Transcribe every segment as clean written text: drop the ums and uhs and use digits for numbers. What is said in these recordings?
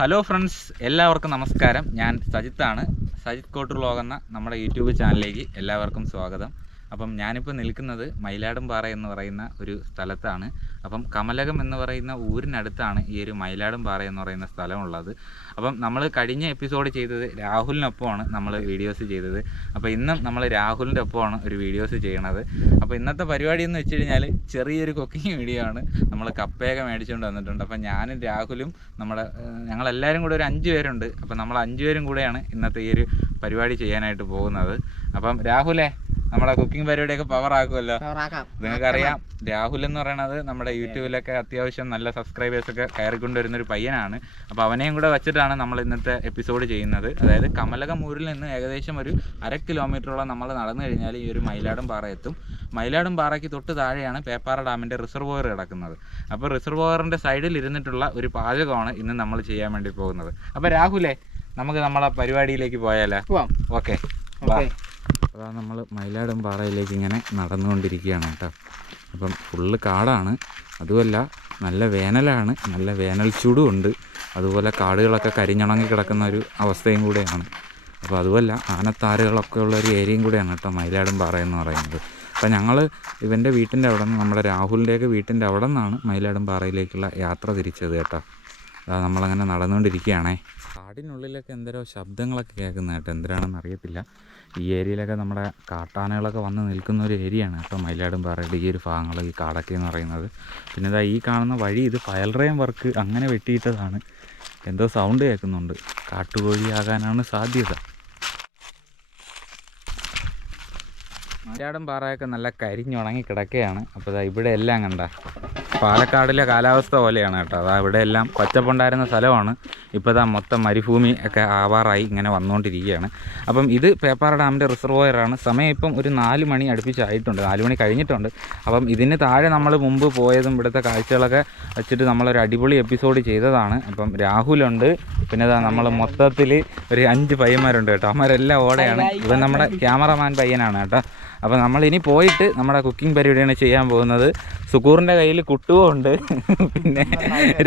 Hello friends, എല്ലാവർക്കും നമസ്കാരം. ഞാൻ സജിത്താണ്. സജിത്ത് കോട്ടൂർ വ്ലോഗ് എന്ന നമ്മുടെ യൂട്യൂബ് ചാനലിലേക്ക് എല്ലാവർക്കും സ്വാഗതം. അപ്പം ഞാനിപ്പോൾ നിൽക്കുന്നത് മയിലാടുംപാറ എന്ന് പറയുന്ന ഒരു സ്ഥലത്താണ്. അപ്പം കമലകം എന്ന് പറയുന്ന ഊരിനടുത്താണ് ഈ ഒരു മയിലാടുംപാറ എന്ന് പറയുന്ന സ്ഥലമുള്ളത്. അപ്പം നമ്മൾ കഴിഞ്ഞ എപ്പിസോഡ് ചെയ്തത് രാഹുലിനൊപ്പമാണ് നമ്മൾ വീഡിയോസ് ചെയ്തത്. അപ്പോൾ ഇന്നും നമ്മൾ രാഹുലിൻ്റെ ഒപ്പമാണ് ഒരു വീഡിയോസ് ചെയ്യണത്. അപ്പോൾ ഇന്നത്തെ പരിപാടി എന്ന് വെച്ച് കഴിഞ്ഞാൽ ചെറിയൊരു കുക്കിംഗ് വീഡിയോ ആണ്. നമ്മൾ കപ്പയൊക്കെ മേടിച്ചുകൊണ്ട് വന്നിട്ടുണ്ട്. അപ്പം ഞാനും രാഹുലും ഞങ്ങളെല്ലാവരും കൂടെ ഒരു 5 പേരുണ്ട്. അപ്പം നമ്മൾ 5 പേരും കൂടെയാണ് ഇന്നത്തെ ഈ ഒരു പരിപാടി ചെയ്യാനായിട്ട് പോകുന്നത്. അപ്പം രാഹുലേ, നമ്മുടെ കുക്കിംഗ് പരിപാടിയൊക്കെ പവർ ആക്കുമല്ലോ. നിങ്ങൾക്കറിയാം, രാഹുൽ എന്ന് പറയുന്നത് നമ്മുടെ യൂട്യൂബിലൊക്കെ അത്യാവശ്യം നല്ല സബ്സ്ക്രൈബേഴ്സൊക്കെ കയറിക്കൊണ്ടുവരുന്നൊരു പയ്യനാണ്. അപ്പോൾ അവനെയും കൂടെ വെച്ചിട്ടാണ് നമ്മൾ ഇന്നത്തെ എപ്പിസോഡ് ചെയ്യുന്നത്. അതായത് കമലകം ഊരിൽ നിന്ന് ഏകദേശം ഒരു 1/2 കിലോമീറ്ററോളം നമ്മൾ നടന്നു കഴിഞ്ഞാൽ ഈ ഒരു മയിലാടുംപാറ എത്തും. മയിലാടുംപാറയ്ക്ക് തൊട്ട് താഴെയാണ് പേപ്പാറ ഡാമിൻ്റെ റിസർവോയർ കിടക്കുന്നത്. അപ്പോൾ റിസർവോയറിൻ്റെ സൈഡിൽ ഇരുന്നിട്ടുള്ള ഒരു പാചകമാണ് ഇന്ന് നമ്മൾ ചെയ്യാൻ വേണ്ടി പോകുന്നത്. അപ്പോൾ രാഹുലേ, നമുക്ക് നമ്മളെ പരിപാടിയിലേക്ക് പോയാലോ? ഓക്കെ. അതാ നമ്മൾ മയിലാടുംപാറയിലേക്ക് ഇങ്ങനെ നടന്നുകൊണ്ടിരിക്കുകയാണ് കേട്ടോ. അപ്പം ഫുള്ള് കാടാണ്. അതുമല്ല, നല്ല വേനലാണ്, നല്ല വേനൽ ചൂടുമുണ്ട്. അതുപോലെ കാടുകളൊക്കെ കരിഞ്ഞുണങ്ങി കിടക്കുന്ന ഒരു അവസ്ഥയും കൂടെയാണ്. അപ്പോൾ അതുമല്ല, ആനത്താരുകളൊക്കെ ഉള്ള ഒരു ഏരിയയും കൂടെയാണ് കേട്ടോ മയിലാടുംപാറ എന്ന് പറയുന്നത്. അപ്പോൾ ഞങ്ങൾ ഇവൻ്റെ വീട്ടിൻ്റെ അവിടെ നിന്ന്, നമ്മുടെ രാഹുലിൻ്റെയൊക്കെ വീട്ടിൻ്റെ അവിടെ നിന്നാണ് മയിലാടുംപാറയിലേക്കുള്ള യാത്ര തിരിച്ചത് കേട്ടോ. നമ്മളങ്ങനെ നടന്നുകൊണ്ടിരിക്കുകയാണേ. കാടിനുള്ളിലൊക്കെ എന്തോരോ ശബ്ദങ്ങളൊക്കെ കേൾക്കുന്ന കേട്ടോ, എന്തിനാണെന്ന് അറിയത്തില്ല. ഈ ഏരിയയിലൊക്കെ നമ്മുടെ കാട്ടാനകളൊക്കെ വന്ന് നിൽക്കുന്ന ഒരു ഏരിയയാണ് കേട്ടോ മയിലാടുംപാറയുടെ ഈ ഒരു ഭാഗങ്ങൾ, ഈ കാടൊക്കെ എന്ന് പറയുന്നത്. പിന്നെ ഇതാ ഈ കാണുന്ന വഴി, ഇത് ഫയൽറേം വർക്ക് അങ്ങനെ വെട്ടിയിട്ടതാണ്. എന്തോ സൗണ്ട് കേൾക്കുന്നുണ്ട്. കാട്ടുകോഴിയാകാനാണ് സാധ്യത. മയിലാടുംപാറയൊക്കെ നല്ല കരിഞ്ഞുണങ്ങി കിടക്കുകയാണ്. അപ്പോൾ ഇതാ ഇവിടെ എല്ലാം കണ്ട പാലക്കാടിലെ കാലാവസ്ഥ പോലെയാണ് കേട്ടോ. അതാ ഇവിടെ എല്ലാം പച്ചപ്പുണ്ടായിരുന്ന സ്ഥലമാണ്. ഇപ്പോൾ ഇതാ മൊത്തം മരുഭൂമി ഒക്കെ ആവാറായി ഇങ്ങനെ വന്നുകൊണ്ടിരിക്കുകയാണ്. അപ്പം ഇത് പേപ്പാറ ഡാമിൻ്റെ റിസർവോയറാണ്. സമയം ഇപ്പം ഒരു 4 മണി അടുപ്പിച്ചായിട്ടുണ്ട്, 4 മണി കഴിഞ്ഞിട്ടുണ്ട്. അപ്പം ഇതിന് താഴെ നമ്മൾ മുമ്പ് പോയതും ഇവിടുത്തെ കാഴ്ചകളൊക്കെ വെച്ചിട്ട് നമ്മളൊരു അടിപൊളി എപ്പിസോഡ് ചെയ്തതാണ്. അപ്പം രാഹുലുണ്ട്, പിന്നെ ഇതാ നമ്മൾ മൊത്തത്തിൽ ഒരു 5 പയ്യന്മാരുണ്ട് കേട്ടോ. അവന്മാരെല്ലാം ഓടെയാണ്. ഇവൻ നമ്മുടെ ക്യാമറമാൻ പയ്യനാണ് കേട്ടോ. അപ്പോൾ നമ്മളിനി പോയിട്ട് നമ്മുടെ കുക്കിംഗ് പരിപാടിയാണ് ചെയ്യാൻ പോകുന്നത്. സുക്കൂറിൻ്റെ കയ്യിൽ കുട്ടുവും ഉണ്ട്, പിന്നെ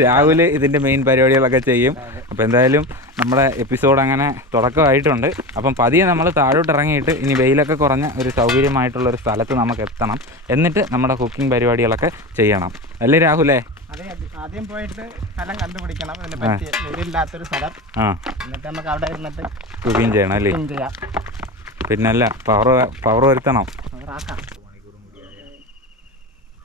രാഹുൽ ഇതിൻ്റെ മെയിൻ പരിപാടികളൊക്കെ ചെയ്യും. അപ്പോൾ എന്തായാലും നമ്മുടെ എപ്പിസോഡ് അങ്ങനെ തുടക്കമായിട്ടുണ്ട്. അപ്പം പതിയെ നമ്മൾ താഴോട്ട് ഇറങ്ങിയിട്ട് ഇനി വെയിലൊക്കെ കുറഞ്ഞ ഒരു സൗകര്യമായിട്ടുള്ളൊരു സ്ഥലത്ത് നമുക്ക് എത്തണം. എന്നിട്ട് നമ്മുടെ കുക്കിംഗ് പരിപാടികളൊക്കെ ചെയ്യണം, അല്ലേ രാഹുലേ? ആദ്യം പോയിട്ട് സ്ഥലം കണ്ടുപിടിക്കണം, വെയിലില്ലാത്തൊരു സ്ഥലം. എന്നിട്ട് നമുക്ക് അവിടെ ഇരുന്നിട്ട് കുക്കിംഗ് ചെയ്യണം അല്ലേ? പിന്നല്ല, പവർ വരുത്തണം.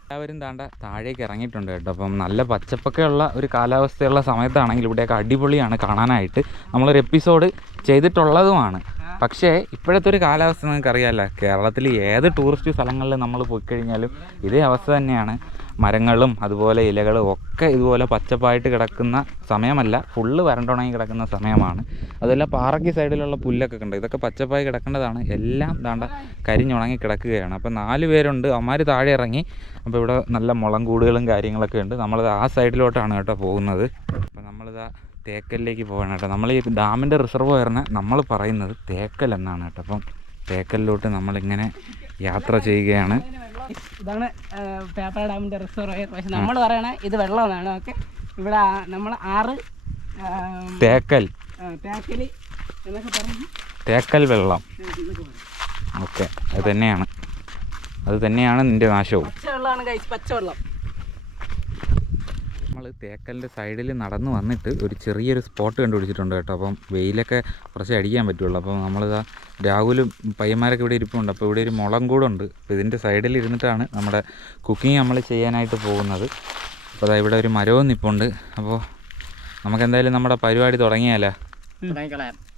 എല്ലാവരും താഴേക്ക് ഇറങ്ങിയിട്ടുണ്ട് കേട്ടോ. അപ്പം നല്ല പച്ചപ്പൊക്കെ ഉള്ള ഒരു കാലാവസ്ഥയുള്ള സമയത്താണെങ്കിൽ ഇവിടെയൊക്കെ അടിപൊളിയാണ് കാണാനായിട്ട്. നമ്മളൊരു എപ്പിസോഡ് ചെയ്തിട്ടുള്ളതുമാണ്. പക്ഷേ ഇപ്പോഴത്തെ ഒരു കാലാവസ്ഥ നിങ്ങൾക്ക് അറിയാമല്ലോ, കേരളത്തിൽ ഏത് ടൂറിസ്റ്റ് സ്ഥലങ്ങളിൽ നമ്മൾ പോയി കഴിഞ്ഞാലും ഇതേ അവസ്ഥ തന്നെയാണ്. മരങ്ങളും അതുപോലെ ഇലകളും ഒക്കെ ഇതുപോലെ പച്ചപ്പായിട്ട് കിടക്കുന്ന സമയമല്ല, ഫുള്ള് വരണ്ടുണങ്ങി കിടക്കുന്ന സമയമാണ്. അതുപോലെ പാറയ്ക്ക് സൈഡിലുള്ള പുല്ലൊക്കെ ഉണ്ട്, ഇതൊക്കെ പച്ചപ്പായി കിടക്കേണ്ടതാണ്. എല്ലാം കരിഞ്ഞുണങ്ങി കിടക്കുകയാണ്. അപ്പോൾ 4 പേരുണ്ട്, അവന്മാർ താഴെ ഇറങ്ങി. അപ്പോൾ ഇവിടെ നല്ല മുളങ്കൂടുകളും കാര്യങ്ങളൊക്കെ ഉണ്ട്. നമ്മളിത് ആ സൈഡിലോട്ടാണ് കേട്ടോ പോകുന്നത്. അപ്പോൾ നമ്മളിതാ തേക്കലിലേക്ക് പോകണം കേട്ടോ. നമ്മൾ ഈ ഡാമിൻ്റെ റിസർവോയറിനെ നമ്മൾ പറയുന്നത് തേക്കൽ എന്നാണ് കേട്ടോ. അപ്പം തേക്കലിലോട്ട് നമ്മളിങ്ങനെ യാത്ര ചെയ്യുകയാണ്. ഇതാണ് പേപ്പാറ ഡാമിൻ്റെ റിസർവോയർ. പക്ഷെ നമ്മൾ പറയണ ഇത് വെള്ളമാണ്. ഓക്കെ, ഇവിടെ നമ്മൾ 6 തേക്കൽ എന്നൊക്കെ പറഞ്ഞു, തേക്കൽ വെള്ളം. ഓക്കെ, അത് തന്നെയാണ് നിൻ്റെ നാശവും. പച്ചവെള്ളമാണ് ഗൈസ്, പച്ചവെള്ളം. നമ്മൾ തേക്കലിൻ്റെ സൈഡിൽ നടന്നു വന്നിട്ട് ഒരു ചെറിയൊരു സ്പോട്ട് കണ്ടുപിടിച്ചിട്ടുണ്ട് കേട്ടോ. അപ്പം വെയിലൊക്കെ കുറച്ച് അടിക്കാൻ പറ്റുള്ളൂ. അപ്പം നമ്മളിതാ രാഹുലും പയ്യന്മാരൊക്കെ ഇവിടെ ഇരിപ്പുണ്ട്. അപ്പോൾ ഇവിടെ ഒരു മുളം കൂടുണ്ട്. അപ്പോൾ ഇതിൻ്റെ സൈഡിൽ ഇരുന്നിട്ടാണ് നമ്മുടെ കുക്കിംഗ് നമ്മൾ ചെയ്യാനായിട്ട് പോകുന്നത്. അപ്പോൾ അതാ ഇവിടെ ഒരു മരവും നിൽപ്പുണ്ട്. അപ്പോൾ നമുക്കെന്തായാലും നമ്മുടെ പരിപാടി തുടങ്ങിയാലോ?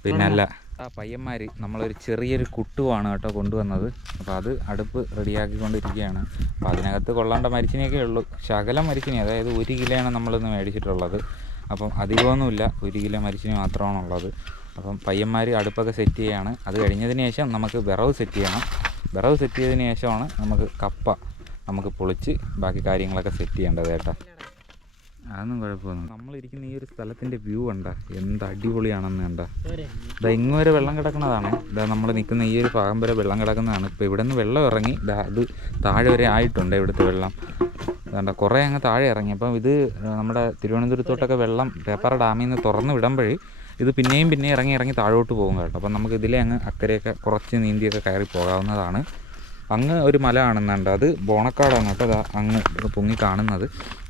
പിന്നല്ല, ആ പയ്യന്മാർ നമ്മളൊരു ചെറിയൊരു കുട്ടുവാണ് കേട്ടോ കൊണ്ടുവന്നത്. അപ്പോൾ അത് അടുപ്പ് റെഡിയാക്കിക്കൊണ്ടിരിക്കുകയാണ്. അപ്പോൾ അതിനകത്ത് കൊള്ളേണ്ട മരിച്ചിനെയൊക്കെ ഉള്ളൂ, ശകലം മരിച്ചിനി. അതായത് 1 കിലോയാണ് നമ്മളിന്ന് മേടിച്ചിട്ടുള്ളത്. അപ്പം അധികമൊന്നുമില്ല, 1 കിലോ മരിച്ചിനി മാത്രമാണുള്ളത്. അപ്പം പയ്യന്മാർ അടുപ്പൊക്കെ സെറ്റ് ചെയ്യുകയാണ്. അത് കഴിഞ്ഞതിന് ശേഷം നമുക്ക് വിറവ് സെറ്റ് ചെയ്യണം. വിറവ് സെറ്റ് ചെയ്തതിന് ശേഷമാണ് നമുക്ക് കപ്പ നമുക്ക് പൊളിച്ച് ബാക്കി കാര്യങ്ങളൊക്കെ സെറ്റ് ചെയ്യേണ്ടത് കേട്ടോ. അതൊന്നും കുഴപ്പമൊന്നും. നമ്മളിരിക്കുന്ന ഈ ഒരു സ്ഥലത്തിൻ്റെ വ്യൂ കണ്ട എന്ത് അടിപൊളിയാണെന്ന് കണ്ട. ഇതാ ഇങ്ങ് വരെ വെള്ളം കിടക്കുന്നതാണ്. ഇതാ നമ്മൾ നിൽക്കുന്ന ഈ ഒരു ഭാഗം വരെ വെള്ളം കിടക്കുന്നതാണ്. ഇപ്പോൾ ഇവിടെ നിന്ന് വെള്ളം ഇറങ്ങി ഇതാ അത് താഴെ വരെ ആയിട്ടുണ്ട് ഇവിടുത്തെ വെള്ളം. അതുകൊണ്ട് കുറേ അങ്ങ് താഴെ ഇറങ്ങി. അപ്പം ഇത് നമ്മുടെ തിരുവനന്തപുരത്തോട്ടൊക്കെ വെള്ളം പേപ്പാറ ഡാമിൽ നിന്ന് തുറന്ന് വിടുമ്പോഴേ ഇത് പിന്നെയും ഇറങ്ങി താഴോട്ട് പോകും കേട്ടോ. അപ്പം നമുക്ക് ഇതിലെ അങ്ങ് അക്കരെയൊക്കെ കുറച്ച് നീന്തിയൊക്കെ കയറി പോകാവുന്നതാണ്. അങ്ങ് ഒരു മല കാണുന്നുണ്ട്, അത് ബോണക്കാടാണ് കേട്ടോ. അതാ അങ്ങ് പൊങ്ങി കാണുന്നത്.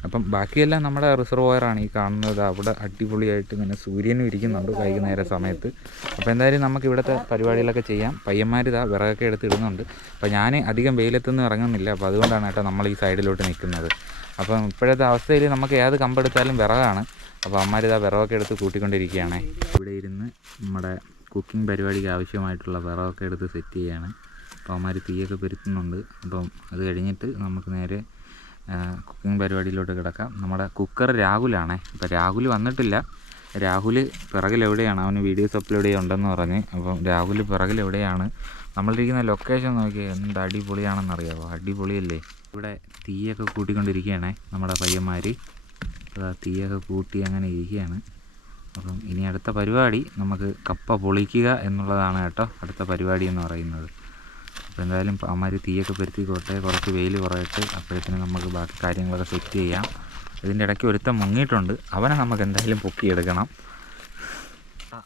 അപ്പം ബാക്കിയെല്ലാം നമ്മുടെ റിസർവോയറാണ് ഈ കാണുന്നത്. അവിടെ അടിപൊളിയായിട്ട് ഇങ്ങനെ സൂര്യനും ഇരിക്കുന്നുണ്ട് വൈകുന്നേര സമയത്ത്. അപ്പോൾ എന്തായാലും നമുക്ക് ഇവിടുത്തെ പരിപാടികളൊക്കെ ചെയ്യാം. പയ്യന്മാർ ഇതാ വിറകൊക്കെ എടുത്ത് ഇടുന്നുണ്ട്. അപ്പോൾ ഞാൻ അധികം വെയിലത്തൊന്നും ഇറങ്ങുന്നില്ല. അപ്പോൾ അതുകൊണ്ടാണ് കേട്ടോ നമ്മൾ ഈ സൈഡിലോട്ട് നിൽക്കുന്നത്. അപ്പം ഇപ്പോഴത്തെ അവസ്ഥയിൽ നമുക്ക് ഏത് കമ്പെടുത്താലും വിറകാണ്. അപ്പോൾ അമ്മമാരിതാ വിറകൊക്കെ എടുത്ത് കൂട്ടിക്കൊണ്ടിരിക്കുകയാണ്. ഇവിടെ ഇരുന്ന് നമ്മുടെ കുക്കിംഗ് പരിപാടിക്ക് ആവശ്യമായിട്ടുള്ള വിറകൊക്കെ എടുത്ത് സെറ്റ് ചെയ്യുകയാണ്. അപ്പോൾ അമ്മമാർ തീയൊക്കെ പെരുത്തുന്നുണ്ട്. അപ്പം അത് കഴിഞ്ഞിട്ട് നമുക്ക് നേരെ കുക്കിംഗ് പരിപാടിയിലോട്ട് കിടക്കാം. നമ്മുടെ കുക്കർ രാഹുലാണേ. അപ്പോൾ രാഹുൽ വന്നിട്ടില്ല. രാഹുൽ പിറകിലെവിടെയാണ്, അവന് വീഡിയോസ് അപ്ലോഡ് ചെയ്യുന്നുണ്ടെന്ന് പറഞ്ഞ്. അപ്പം രാഹുൽ പിറകിലെവിടെയാണ്. നമ്മളിരിക്കുന്ന ലൊക്കേഷൻ നോക്കി എന്ത് അടിപൊളിയാണെന്നറിയാമോ? അടിപൊളിയല്ലേ. ഇവിടെ തീയൊക്കെ കൂട്ടിക്കൊണ്ടിരിക്കുകയാണേ നമ്മുടെ പയ്യന്മാർ. തീയൊക്കെ കൂട്ടി അങ്ങനെ ഇരിക്കുകയാണ്. അപ്പം ഇനി അടുത്ത പരിപാടി നമുക്ക് കപ്പ പൊളിക്കുക എന്നുള്ളതാണ് കേട്ടോ അടുത്ത പരിപാടി എന്ന് പറയുന്നത്. അപ്പോൾ എന്തായാലും അമ്മമാർ തീയൊക്കെ പെരുത്തിക്കോട്ടെ, കുറച്ച് വെയിൽ കുറയട്ടെ, അപ്പോഴത്തേനും നമുക്ക് ബാക്കി കാര്യങ്ങളൊക്കെ സെറ്റ് ചെയ്യാം. ഇതിൻ്റെ ഇടയ്ക്ക് ഒരുത്തൻ മുങ്ങിയിട്ടുണ്ട്, അവനെ നമുക്ക് എന്തായാലും പൊക്കിയെടുക്കണം.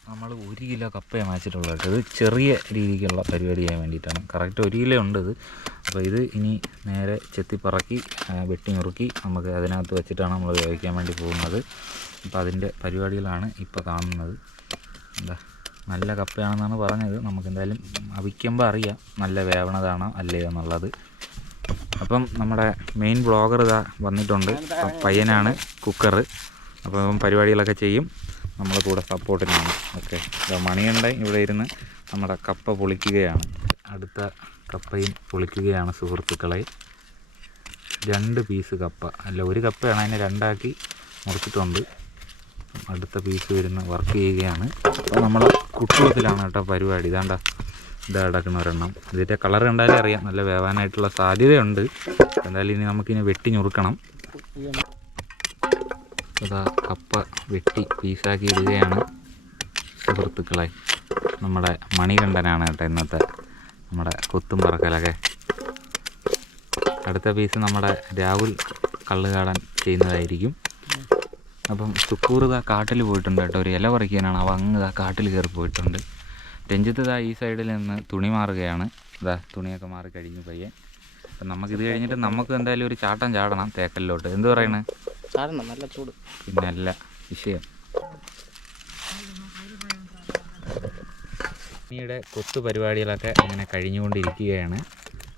നമ്മൾ 1 കിലോ കപ്പയാണ് വാങ്ങിച്ചിട്ടുള്ളത് കേട്ടോ. ഇത് ചെറിയ രീതിക്കുള്ള പരിപാടി ചെയ്യാൻ വേണ്ടിയിട്ടാണ്. കറക്റ്റ് 1 കിലോ ഉണ്ട് ഇത്. അപ്പോൾ ഇത് ഇനി നേരെ ചെത്തിപ്പറക്കി വെട്ടി നുറുക്കി നമുക്ക് അതിനകത്ത് വെച്ചിട്ടാണ് നമ്മൾ വേവിക്കാൻ വേണ്ടി പോകുന്നത്. അപ്പോൾ അതിൻ്റെ പരിപാടികളാണ് ഇപ്പോൾ കാണുന്നത്. എന്താ നല്ല കപ്പയാണെന്നാണ് പറഞ്ഞത്. നമുക്കെന്തായാലും അവിക്കുമ്പോൾ അറിയാം നല്ല വേവണതാണോ അല്ലയോ എന്നുള്ളത്. അപ്പം നമ്മുടെ മെയിൻ ബ്ലോഗർ ഇതാ വന്നിട്ടുണ്ട്. പയ്യനാണ് കുക്കർ. അപ്പം പരിപാടികളൊക്കെ ചെയ്യും, നമ്മൾ കൂടെ സപ്പോർട്ടിനാണ്. ഓക്കെ, മണിയുണ്ടായി ഇവിടെ ഇരുന്ന് നമ്മുടെ കപ്പ പൊളിക്കുകയാണ്. അടുത്ത കപ്പയും പൊളിക്കുകയാണ് സുഹൃത്തുക്കളെ. 2 പീസ് കപ്പ, അല്ല 1 കപ്പയാണ്, അതിനെ 2 ആക്കി മുറിച്ചിട്ടുണ്ട്. അടുത്ത പീസ് വരുന്ന വർക്ക് ചെയ്യുകയാണ്. അപ്പോൾ നമ്മൾ കുട്ടുവത്തിലാണ് കേട്ടോ പരിപാടി. ഇതാ കിടക്കുന്ന ഒരെണ്ണം. ഇതിൻ്റെ കളർ കണ്ടാലേ അറിയാം നല്ല വേവാനായിട്ടുള്ള സാധ്യതയുണ്ട്. എന്തായാലും ഇനി നമുക്കിനി വെട്ടി ഞുറുക്കണം. അതാ കപ്പ വെട്ടി പീസാക്കി ഇടുകയാണ് സുഹൃത്തുക്കളെ. നമ്മുടെ മണികണ്ഠനാണ് കേട്ടോ ഇന്നത്തെ നമ്മുടെ കൊത്തും പറക്കലൊക്കെ. അടുത്ത പീസ് നമ്മുടെ രാഹുൽ കള്ളുകാടൻ ചെയ്യുന്നതായിരിക്കും. അപ്പം സുക്കൂർ ഇതാ കാട്ടിൽ പോയിട്ടുണ്ട് കേട്ടോ, ഒരു ഇല പറിക്കാനാണ്. അവ അങ്ങ് ഇതാ കാട്ടിൽ കയറി പോയിട്ടുണ്ട്. രഞ്ജിത്ത് ഇതാ ഈ സൈഡിൽ നിന്ന് തുണി മാറുകയാണ്. ഇതാ തുണിയൊക്കെ മാറി കഴിഞ്ഞു പയ്യൻ. അപ്പം നമുക്കിത് കഴിഞ്ഞിട്ട് നമുക്ക് എന്തായാലും ഒരു ചാട്ടം ചാടണം തേക്കലിലോട്ട്. എന്ത് പറയണേ? ചാടണം, നല്ല ചൂട്. പിന്നെ അല്ല വിഷയം. ഇനിയുടെ കൊത്തു പരിപാടികളൊക്കെ അങ്ങനെ കഴിഞ്ഞുകൊണ്ടിരിക്കുകയാണ്.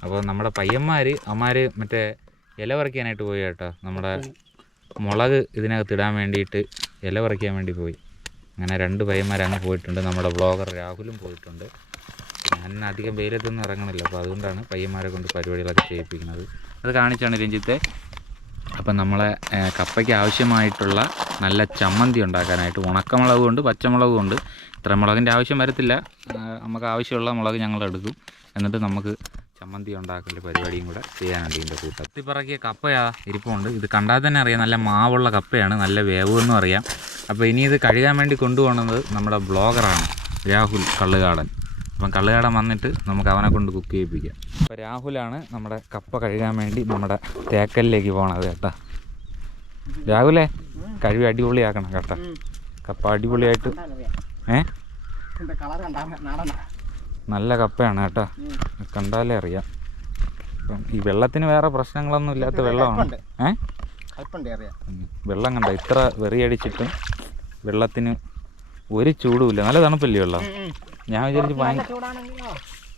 അപ്പോൾ നമ്മുടെ പയ്യന്മാർ അമ്മമാർ മറ്റേ ഇല പറിക്കാനായിട്ട് പോയി കേട്ടോ. നമ്മുടെ മുളക് ഇതിനകത്ത് ഇടാൻ വേണ്ടിയിട്ട് ഇല പറിക്കാൻ വേണ്ടി പോയി. അങ്ങനെ 2 പയ്യന്മാർ അങ്ങ് പോയിട്ടുണ്ട്. നമ്മുടെ ബ്ലോഗർ രാഹുലും പോയിട്ടുണ്ട്. ഞാൻ അധികം വെയിലത്തൊന്നും ഇറങ്ങണില്ല, അപ്പോൾ അതുകൊണ്ടാണ് പയ്യന്മാരെ കൊണ്ട് പരിപാടികളൊക്കെ ചെയ്യിപ്പിക്കുന്നത്. അത് കാണിച്ചാണ് രഞ്ജിത്തെ. അപ്പം നമ്മളെ കപ്പയ്ക്ക് ആവശ്യമായിട്ടുള്ള നല്ല ചമ്മന്തി ഉണ്ടാക്കാനായിട്ട് ഉണക്കമുളകും ഉണ്ട് പച്ചമുളകും ഉണ്ട്. ഇത്ര മുളകിൻ്റെ ആവശ്യം വരത്തില്ല, നമുക്ക് ആവശ്യമുള്ള മുളക് ഞങ്ങൾ എടുക്കും. എന്നിട്ട് നമുക്ക് ചമ്മന്തി ഉണ്ടാക്കൽ പരിപാടിയും കൂടെ ചെയ്യാനുണ്ട്. ഇതിൻ്റെ കൂട്ടത്തിൽ പറക്കിയ കപ്പയാ ഇരിപ്പുണ്ട്. ഇത് കണ്ടാൽ തന്നെ അറിയാം നല്ല മാവുള്ള കപ്പയാണ്, നല്ല വേവെന്നും അറിയാം. അപ്പോൾ ഇനി ഇത് കഴുകാൻ വേണ്ടി കൊണ്ടുപോകുന്നത് നമ്മുടെ ബ്ലോഗറാണ് രാഹുൽ കള്ളുകാടൻ. അപ്പം കള്ളുകാടൻ വന്നിട്ട് നമുക്ക് അവനെ കൊണ്ട് കുക്ക് ചെയ്യിപ്പിക്കാം. അപ്പോൾ രാഹുലാണ് നമ്മുടെ കപ്പ കഴുകാൻ വേണ്ടി നമ്മുടെ തേക്കലിലേക്ക് പോകണത് കേട്ടോ. രാഹുലേ കഴുകി അടിപൊളിയാക്കണം കേട്ടോ. കപ്പ അടിപൊളിയായിട്ട് നല്ല കപ്പയാണ് കേട്ടോ, കണ്ടാലേ അറിയാം. അപ്പം ഈ വെള്ളത്തിന് വേറെ പ്രശ്നങ്ങളൊന്നും ഇല്ലാത്ത വെള്ളമാണ്. വെള്ളം കണ്ട ഇത്ര വെറിയടിച്ചിട്ടും വെള്ളത്തിന് ഒരു ചൂടുമില്ല. നല്ല തണുപ്പല്ലേ വെള്ളം? ഞാൻ വിചാരിച്ചു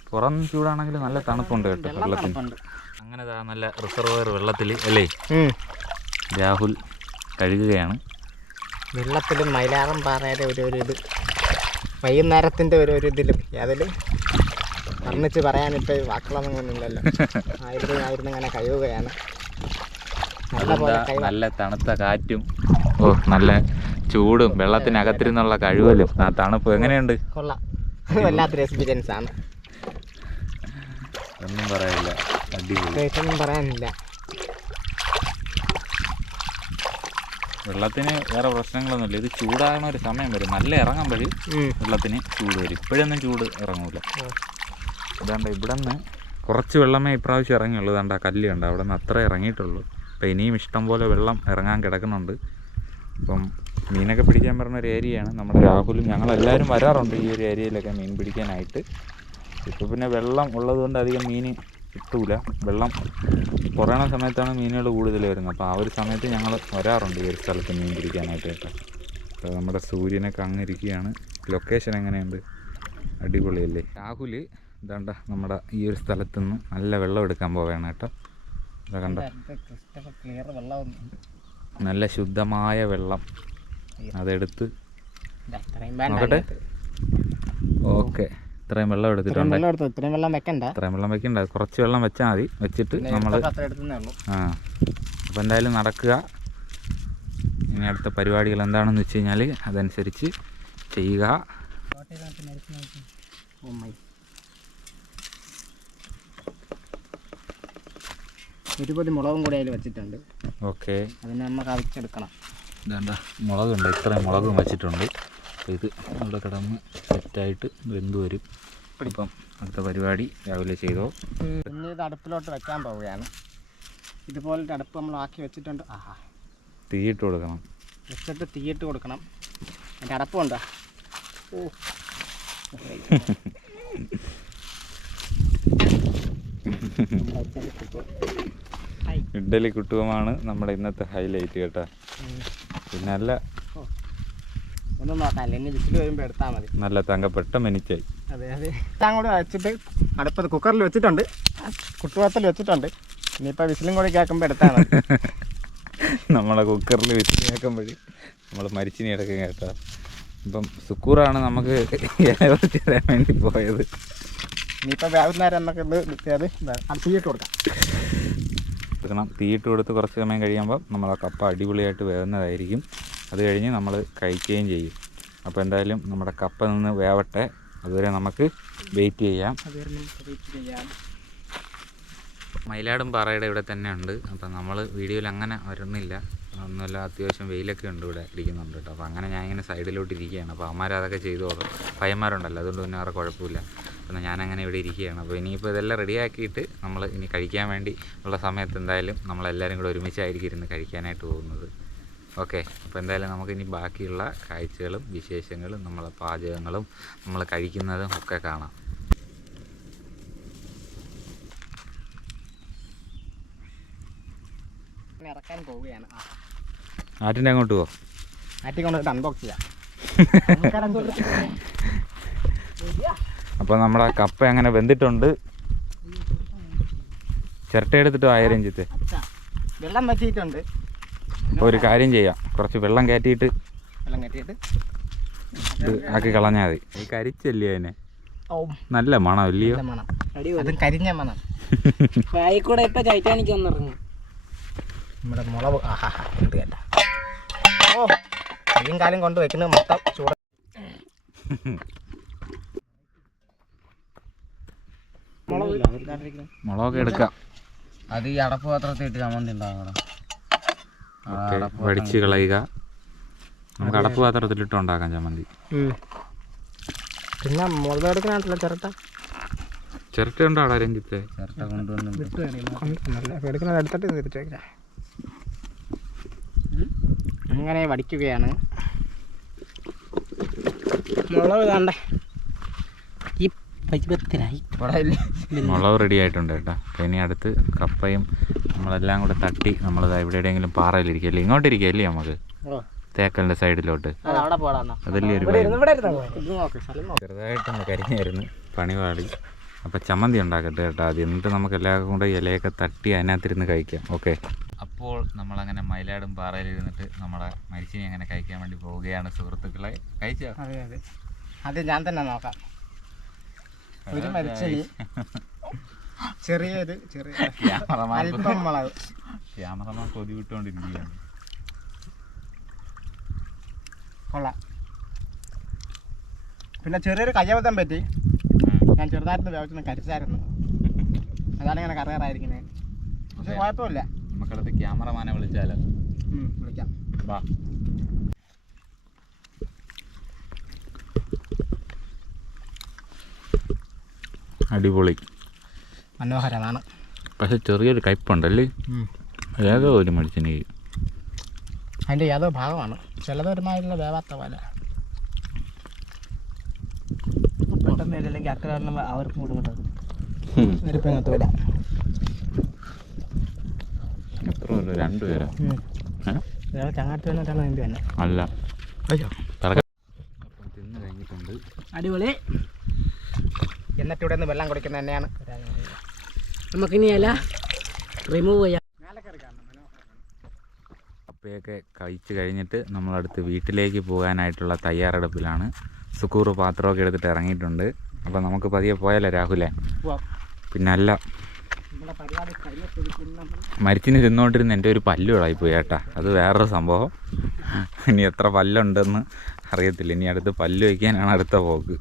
പുറം ചൂടാണെങ്കിലും നല്ല തണുപ്പുണ്ട് കേട്ടോ വെള്ളത്തിന്. അങ്ങനെ നല്ല റിസർവോയർ വെള്ളത്തിൽ അല്ലേ രാഹുൽ കഴുകുകയാണ്. വെള്ളത്തിലും മയിലാറും പാറയുടെ ഒരു ഇത് വൈകുന്നേരത്തിൻ്റെ ഒരു ഇതിലും അതിൽ വർണ്ണിച്ച് പറയാനിപ്പോൾ വാക്കുകളൊന്നുമില്ലല്ലോ. ആയിരുന്നു ഇങ്ങനെ കഴുകുകയാണ്. നല്ല തണുത്ത കാറ്റും നല്ല ചൂടും വെള്ളത്തിനകത്തിരുന്നുള്ള കഴുകലും ആ തണുപ്പ് എങ്ങനെയുണ്ട്? കൊള്ളാം, വല്ലാത്തൊരു എക്സ്പീരിയൻസ് ആണ്. ഒന്നും പറയാനില്ല, അടിപൊളി. ഒന്നും പറയാനില്ല. വെള്ളത്തിന് വേറെ പ്രശ്നങ്ങളൊന്നുമില്ല. ഇത് ചൂടാകണ ഒരു സമയം വരും. നല്ല ഇറങ്ങുമ്പോഴ് വെള്ളത്തിന് ചൂട് വരും. ഇപ്പോഴൊന്നും ചൂട് ഇറങ്ങൂല. ഇതാണ്ട് ഇവിടെ നിന്ന് കുറച്ച് വെള്ളമേ ഇപ്രാവശ്യം ഇറങ്ങിയുള്ളൂ. ഇതാണ്ട് ആ കല്ല് കണ്ട അവിടെ നിന്ന് അത്ര ഇറങ്ങിയിട്ടുള്ളൂ. അപ്പോൾ ഇനിയും ഇഷ്ടം പോലെ വെള്ളം ഇറങ്ങാൻ കിടക്കുന്നുണ്ട്. അപ്പം മീനൊക്കെ പിടിക്കാൻ പറഞ്ഞ ഒരു ഏരിയയാണ്. നമ്മുടെ രാഹുലും ഞങ്ങളെല്ലാവരും വരാറുണ്ട് ഈ ഒരു ഏരിയയിലൊക്കെ മീൻ പിടിക്കാനായിട്ട്. ഇപ്പോൾ പിന്നെ വെള്ളം ഉള്ളതുകൊണ്ട് അധികം മീൻ കിട്ടൂല. വെള്ളം കുറയണ സമയത്താണ് മീനുകൾ കൂടുതൽ വരുന്നത്. അപ്പോൾ ആ ഒരു സമയത്ത് ഞങ്ങൾ വരാറുണ്ട് ഈ ഒരു സ്ഥലത്ത് മീൻ പിടിക്കാനായിട്ട് കേട്ടോ. അപ്പോൾ നമ്മുടെ സൂര്യനൊക്കെ അങ്ങിരിക്കുകയാണ്. ലൊക്കേഷൻ എങ്ങനെയുണ്ട്? അടിപൊളിയല്ലേ? രാഹുൽ ഇതാണ്ട നമ്മുടെ ഈ ഒരു സ്ഥലത്തു നിന്ന് നല്ല വെള്ളം എടുക്കാൻ പോവുകയാണ് കേട്ടോ. ഇതാ കണ്ട നല്ല ശുദ്ധമായ വെള്ളം അതെടുത്ത് നോക്കട്ടെ. ഓക്കെ, ഇത്രയും വെള്ളം എടുത്തിട്ടുണ്ട്. ഇത്രയും വെള്ളം വെക്കണ്ട, കുറച്ച് വെള്ളം വെച്ചാൽ മതി. വെച്ചിട്ട് നമ്മൾ അപ്പോൾ എന്തായാലും നടക്കുക. ഇനി അടുത്ത പരിപാടികൾ എന്താണെന്ന് വെച്ച് കഴിഞ്ഞാൽ അതനുസരിച്ച് ചെയ്യുക. ഒരുപതി മുളകും കൂടി അതിൽ വെച്ചിട്ടുണ്ട്. ഓക്കെ, അതിനെ നമ്മൾ അവിച്ചെടുക്കണം. ഇതാണ്ട മുളകുണ്ട്, ഇത്രയും മുളകും വെച്ചിട്ടുണ്ട്. അപ്പോൾ ഇത് അവിടെ കിടന്ന് സെറ്റായിട്ട് വെന്ത് വരും. ഇപ്പം അടുത്ത പരിപാടി രാവിലെ ചെയ്തോ. ഇനി ഇത് അടുപ്പിലോട്ട് വെക്കാൻ പോവുകയാണ്. ഇതുപോലത്തെ അടുപ്പ് നമ്മൾ ആക്കി വെച്ചിട്ടുണ്ട്. തീയിട്ട് കൊടുക്കണം. വെച്ചിട്ട് തീയിട്ട് കൊടുക്കണം. അതിൻ്റെ അടപ്പുണ്ടോ? ഇഡ്ഡലി കുട്ടുവമാണ് നമ്മുടെ ഇന്നത്തെ ഹൈലൈറ്റ് കേട്ടോ. പിന്നെ നല്ല ഒന്നും നോക്കാനില്ല, ഇനി വിസിൽ വരുമ്പോൾ എടുത്താൽ മതി. നല്ല തങ്കപ്പെട്ട മെനിച്ചായി. അതെ അതെ, എല്ലാം കൂടി വെച്ചിട്ട് അടുപ്പത് കുക്കറിൽ വെച്ചിട്ടുണ്ട്, കുട്ടുവത്തിൽ വെച്ചിട്ടുണ്ട്. ഇനിയിപ്പോൾ വിസിലും കൂടി കേൾക്കുമ്പോൾ എടുത്താൽ മതി. നമ്മളെ കുക്കറിൽ വിസിൽ കേൾക്കുമ്പോൾ നമ്മൾ മരിച്ചിനി കിടക്കും കേട്ടോ. ഇപ്പം സുക്കൂറാണ് നമുക്ക് ഇറച്ചി തരാൻ വേണ്ടി പോയത്. ഇനിയിപ്പോൾ വേവുന്നേരം നമുക്ക് ഇത് തീയിട്ട് കൊടുക്കാം. തീയിട്ട് കൊടുത്ത് കുറച്ച് സമയം കഴിയുമ്പോൾ നമ്മളെ കപ്പ അടിപൊളിയായിട്ട് വേവുന്നതായിരിക്കും. അത് കഴിഞ്ഞ് നമ്മൾ കഴിക്കുകയും ചെയ്യും. അപ്പോൾ എന്തായാലും നമ്മുടെ കപ്പ നിന്ന് വേവട്ടെ, അതുവരെ നമുക്ക് വെയിറ്റ് ചെയ്യാം. മയിലാടും പാറയുടെ ഇവിടെ തന്നെ ഉണ്ട്. അപ്പം നമ്മൾ വീഡിയോയിൽ അങ്ങനെ വരുന്നില്ല, ഒന്നുമില്ല. അത്യാവശ്യം വെയിലൊക്കെ ഉണ്ട് ഇവിടെ അടിക്കുന്നുണ്ട് കേട്ടോ. അപ്പോൾ അങ്ങനെ ഞാൻ ഇങ്ങനെ സൈഡിലോട്ട് ഇരിക്കുകയാണ്. അപ്പോൾ അമ്മമാർ അതൊക്കെ ചെയ്തോളും, പയ്യന്മാരുണ്ടല്ലോ, അതുകൊണ്ട് പിന്നെ വേറെ കുഴപ്പമില്ല. അപ്പം ഞാനങ്ങനെ ഇവിടെ ഇരിക്കുകയാണ്. അപ്പോൾ ഇനിയിപ്പോൾ ഇതെല്ലാം റെഡിയാക്കിയിട്ട് നമ്മൾ ഇനി കഴിക്കാൻ വേണ്ടി ഉള്ള സമയത്ത് എന്തായാലും നമ്മളെല്ലാവരും കൂടെ ഒരുമിച്ചായിരിക്കും ഇരുന്ന് കഴിക്കാനായിട്ട് പോകുന്നത്. ഓക്കെ, അപ്പോൾ എന്തായാലും നമുക്കിനി ബാക്കിയുള്ള കാഴ്ചകളും വിശേഷങ്ങളും നമ്മളെ പാചകങ്ങളും നമ്മൾ കഴിക്കുന്നതും ഒക്കെ കാണാം. ഇറക്കാൻ പോവുകയാണ്. ആറ്റിൻ്റെ അങ്ങോട്ട് പോവോ? ആറ്റി കൊണ്ടിട്ട് അൺബോക്സ് ചെയ്യാം. അപ്പോൾ നമ്മുടെ കപ്പ അങ്ങനെ വെന്തിട്ടുണ്ട്. ചിരട്ട എടുത്തിട്ട് ആയിരഞ്ചിത്ത് വെള്ളം വറ്റിയിട്ടുണ്ട്. അപ്പോൾ ഒരു കാര്യം ചെയ്യാം, കുറച്ച് വെള്ളം കയറ്റിയിട്ട് ഇത് ആക്കി കളഞ്ഞാൽ മതി. ഈ കരിച്ചല്ലേ അതിനെ? നല്ല മണം ഇല്ലയോ? അതും കരിഞ്ഞ മണം. കൂടെ ഇപ്പം ടൈറ്റാനിക് വന്നിറങ്ങും നമ്മുടെ മുളക്. ഉണ്ട് കേട്ടോ. ഓ, കയ്യും കാലം കൊണ്ട് വെക്കുന്നത് മൊത്തം ചൂട്. മുളകൊക്കെ എടുക്കാം. അത് ഈ അടപ്പ് പാത്രത്തിൽ ഇട്ട് ചമ്മന്തി ഉണ്ടാകണം. വടിച്ച് കളയുക. നമുക്ക് അടപ്പ് പാത്രത്തിലിട്ട് ഉണ്ടാക്കാം ചമ്മന്തി. പിന്നെ മുളക് എടുക്കാനായിട്ടില്ല ചിരട്ട ഉണ്ടോ അവിടെ രഞ്ജിത്തെ? ചിരട്ട കൊണ്ടുവന്ന് എടുക്കുന്നത് എടുത്തിട്ട് തിരിച്ചു വയ്ക്കാം. അങ്ങനെ വടിക്കുകയാണ്. മുളക് വേണ്ടേ ഈ പരുവത്തിനായി. മുളക് റെഡി ആയിട്ടുണ്ട് കേട്ടോ. ഇനി അടുത്ത് കപ്പയും നമ്മളെല്ലാം കൂടെ തട്ടി നമ്മളിതാ ഇവിടെ എവിടെയെങ്കിലും പാറയിലിരിക്കുക അല്ലേ? ഇങ്ങോട്ട് ഇരിക്കുക അല്ലേ നമുക്ക്? തേക്കലിൻ്റെ സൈഡിലോട്ട്. അതല്ലേ ഒരു ചെറുതായിട്ടൊന്ന് കരിഞ്ഞായിരുന്നു, പണി പാടി. അപ്പോൾ ചമ്മന്തി ഉണ്ടാക്കട്ടെ കേട്ടോ അത്. എന്നിട്ട് നമുക്ക് എല്ലാവർക്കും കൂടെ ഇലയൊക്കെ തട്ടി അതിനകത്തിരുന്ന് കഴിക്കാം. ഓക്കെ, അപ്പോൾ നമ്മളങ്ങനെ മയിലാടും പാറയിലിരുന്നിട്ട് നമ്മുടെ മരിച്ചിനി അങ്ങനെ കഴിക്കാൻ വേണ്ടി പോവുകയാണ് സുഹൃത്തുക്കളെ. കഴിച്ചോ? അതെ അതെ, അത് ഞാൻ തന്നെ നോക്കാം. ഒരു മരിച്ചിനി, ചെറിയൊരു അല്പം മുളക്. ക്യാമറമാൻ കൊതി വിട്ടുകൊണ്ടിരിക്കുകയാണ്. കൊള്ളാം. പിന്നെ ചെറിയൊരു കയ്യബദ്ധം പറ്റി, ഞാൻ ചെറുതായിട്ട് വേവിച്ചൊന്ന് കരിച്ചായിരുന്നു, അതാണ് ഇങ്ങനെ കറിയാറായിരിക്കുന്നത്. പക്ഷെ കുഴപ്പമില്ല. നമുക്കടുത്ത് ക്യാമറമാനെ വിളിച്ചാലോ? വിളിക്കാം. വാ. അടിപൊളി, മനോഹരമാണ്. പക്ഷെ ചെറിയൊരു കയ്പുണ്ടല്ലേ ഏതോ ഒരു മനുഷ്യന്. അതിൻ്റെ ഏതോ ഭാഗമാണ്, ചിലത് ഒരുമാതിരിയുള്ള വേവാത്ത പോലെ. പെട്ടെന്ന് അല്ലെങ്കിൽ അക്രമം അവർക്കും കൊടുക്കുന്നത് നിരപ്പിനകത്ത് വരാം. എത്ര പേര്? 2 പേരോ? ചങ്ങാട്ട് വന്നിട്ടാണ് വേണ്ടി തന്നെ. അല്ല, അയ്യോ അപ്പം തിന്ന് കഴിഞ്ഞിട്ടുണ്ട്. അടിപൊളി. എന്നിട്ട് ഇവിടെ നിന്ന് വെള്ളം കുടിക്കുന്നത് തന്നെയാണ്. നമുക്കിനി അല്ല റിമൂവ് ചെയ്യാം. കപ്പയൊക്കെ കഴിച്ച് കഴിഞ്ഞിട്ട് നമ്മളടുത്ത് വീട്ടിലേക്ക് പോകാനായിട്ടുള്ള തയ്യാറെടുപ്പിലാണ്. സുക്കൂറ് പാത്രമൊക്കെ എടുത്തിട്ട് ഇറങ്ങിയിട്ടുണ്ട്. അപ്പം നമുക്ക് പതിയെ പോയാലോ രാഹുലേ? പിന്നല്ല, മരിച്ചിന് തിന്നോണ്ടിരുന്ന എൻ്റെ ഒരു പല്ല് ഇളകിപ്പോയി ചേട്ടാ. അത് വേറൊരു സംഭവം. ഇനി എത്ര പല്ലുണ്ടെന്ന് അറിയത്തില്ല. ഇനി അടുത്ത് പല്ല് വയ്ക്കാനാണ് അടുത്ത പോക്ക്.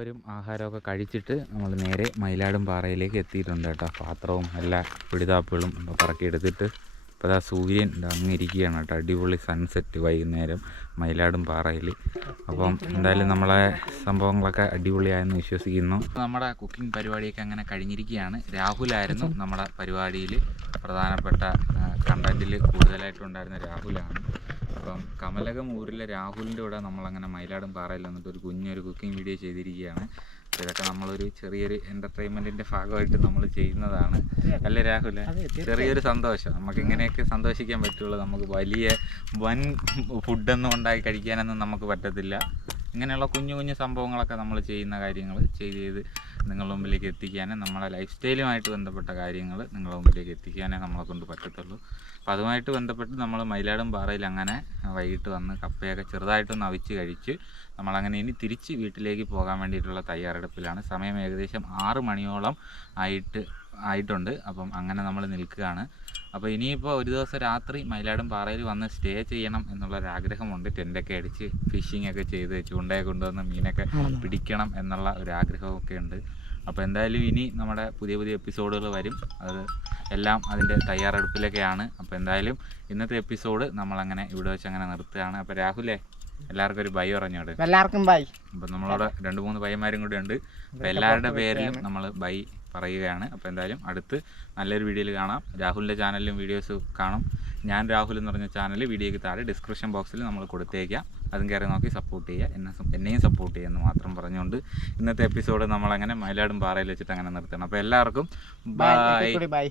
ഒരു ആഹാരമൊക്കെ കഴിച്ചിട്ട് നമ്മൾ നേരെ മയിലാടും പാറയിലേക്ക് എത്തിയിട്ടുണ്ട് കേട്ടോ. പാത്രവും എല്ലാ പിടിതാപ്പുകളും പറക്കിയെടുത്തിട്ട് ഇപ്പോൾ അതാ സൂര്യൻ അങ്ങ് ഇരിക്കുകയാണ് കേട്ടോ. അടിപൊളി സൺസെറ്റ് വൈകുന്നേരം മയിലാടും പാറയിൽ. അപ്പം എന്തായാലും നമ്മളെ സംഭവങ്ങളൊക്കെ അടിപൊളിയായെന്ന് വിശ്വസിക്കുന്നു. നമ്മുടെ കുക്കിംഗ് പരിപാടിയൊക്കെ അങ്ങനെ കഴിഞ്ഞിരിക്കുകയാണ്. രാഹുലായിരുന്നു നമ്മുടെ പരിപാടിയിൽ പ്രധാനപ്പെട്ട കണ്ടൻറ്റിൽ കൂടുതലായിട്ടുണ്ടായിരുന്ന രാഹുലാണ്. അപ്പം കമലകം ഊരിലെ രാഹുലിൻ്റെ കൂടെ നമ്മളങ്ങനെ മയിലാടും പാറയിൽ വന്നിട്ട് ഒരു കുഞ്ഞൊരു കുക്കിംഗ് വീഡിയോ ചെയ്തിരിക്കുകയാണ്. ഇതൊക്കെ നമ്മളൊരു ചെറിയൊരു എൻ്റർടൈൻമെൻറ്റിൻ്റെ ഭാഗമായിട്ട് നമ്മൾ ചെയ്യുന്നതാണ് അല്ലേ രാഹുൽ? ചെറിയൊരു സന്തോഷം. നമുക്കിങ്ങനെയൊക്കെ സന്തോഷിക്കാൻ പറ്റുള്ളൂ. നമുക്ക് വലിയ വൻ ഫുഡൊന്നും ഉണ്ടാക്കി കഴിക്കാനൊന്നും നമുക്ക് പറ്റത്തില്ല. ഇങ്ങനെയുള്ള കുഞ്ഞു കുഞ്ഞു സംഭവങ്ങളൊക്കെ നമ്മൾ ചെയ്യുന്ന കാര്യങ്ങൾ ചെയ്ത് നിങ്ങളുടെ മുമ്പിലേക്ക് എത്തിക്കാനേ, നമ്മളെ ലൈഫ് സ്റ്റൈലുമായിട്ട് ബന്ധപ്പെട്ട കാര്യങ്ങൾ നിങ്ങളുടെ മുമ്പിലേക്ക് എത്തിക്കാനേ നമ്മളെ കൊണ്ട് പറ്റത്തുള്ളൂ. അപ്പോൾ അതുമായിട്ട് ബന്ധപ്പെട്ട് നമ്മൾ മയിലാടും പാറയിൽ അങ്ങനെ വൈകിട്ട് വന്ന് കപ്പയൊക്കെ ചെറുതായിട്ടൊന്ന് അവിച്ച് കഴിച്ച് നമ്മളങ്ങനെ ഇനി തിരിച്ച് വീട്ടിലേക്ക് പോകാൻ വേണ്ടിയിട്ടുള്ള തയ്യാറെടുപ്പിലാണ്. സമയം ഏകദേശം 6 മണിയോളം ആയിട്ടുണ്ട്. അപ്പം അങ്ങനെ നമ്മൾ നിൽക്കുകയാണ്. അപ്പോൾ ഇനിയിപ്പോൾ ഒരു ദിവസം രാത്രി മയിലാടും പാറയിൽ വന്ന് സ്റ്റേ ചെയ്യണം എന്നുള്ളൊരാഗ്രഹമുണ്ട്. ടെൻ്റൊക്കെ അടിച്ച് ഫിഷിംഗ് ഒക്കെ ചെയ്ത് ചൂണ്ടയെ കൊണ്ടുവന്ന് മീനൊക്കെ പിടിക്കണം എന്നുള്ള ഒരു ആഗ്രഹമൊക്കെ ഉണ്ട്. അപ്പോൾ എന്തായാലും ഇനി നമ്മുടെ പുതിയ പുതിയ എപ്പിസോഡുകൾ വരും. അത് എല്ലാം അതിൻ്റെ തയ്യാറെടുപ്പിലൊക്കെയാണ്. അപ്പോൾ എന്തായാലും ഇന്നത്തെ എപ്പിസോഡ് നമ്മളങ്ങനെ ഇവിടെ വെച്ച് അങ്ങനെ നിർത്തുകയാണ്. അപ്പോൾ രാഹുലേ, എല്ലാവർക്കും ഒരു ബൈ പറഞ്ഞോട്. എല്ലാവർക്കും ബൈ. അപ്പം നമ്മളോട് 2-3 പയ്യന്മാരും കൂടെ ഉണ്ട്. അപ്പോൾ എല്ലാവരുടെ പേരിലും നമ്മൾ ബൈ പറയുകയാണ്. അപ്പോൾ എന്തായാലും അടുത്ത് നല്ലൊരു വീഡിയോയിൽ കാണാം. രാഹുലിൻ്റെ ചാനലിലും വീഡിയോസ് കാണും. ഞാൻ രാഹുൽ എന്ന് പറഞ്ഞ ചാനൽ വീഡിയോയ്ക്ക് താഴെ ഡിസ്ക്രിപ്ഷൻ ബോക്സിൽ നമ്മൾ കൊടുത്തേക്കാം. അതും കയറി നോക്കി സപ്പോർട്ട് ചെയ്യുക. എന്നെയും സപ്പോർട്ട് ചെയ്യുക എന്ന് മാത്രം പറഞ്ഞുകൊണ്ട് ഇന്നത്തെ എപ്പിസോഡ് നമ്മളങ്ങനെ മയിലാടും പാറയിൽ വെച്ചിട്ട് അങ്ങനെ നിർത്തണം. അപ്പോൾ എല്ലാവർക്കും ബൈ.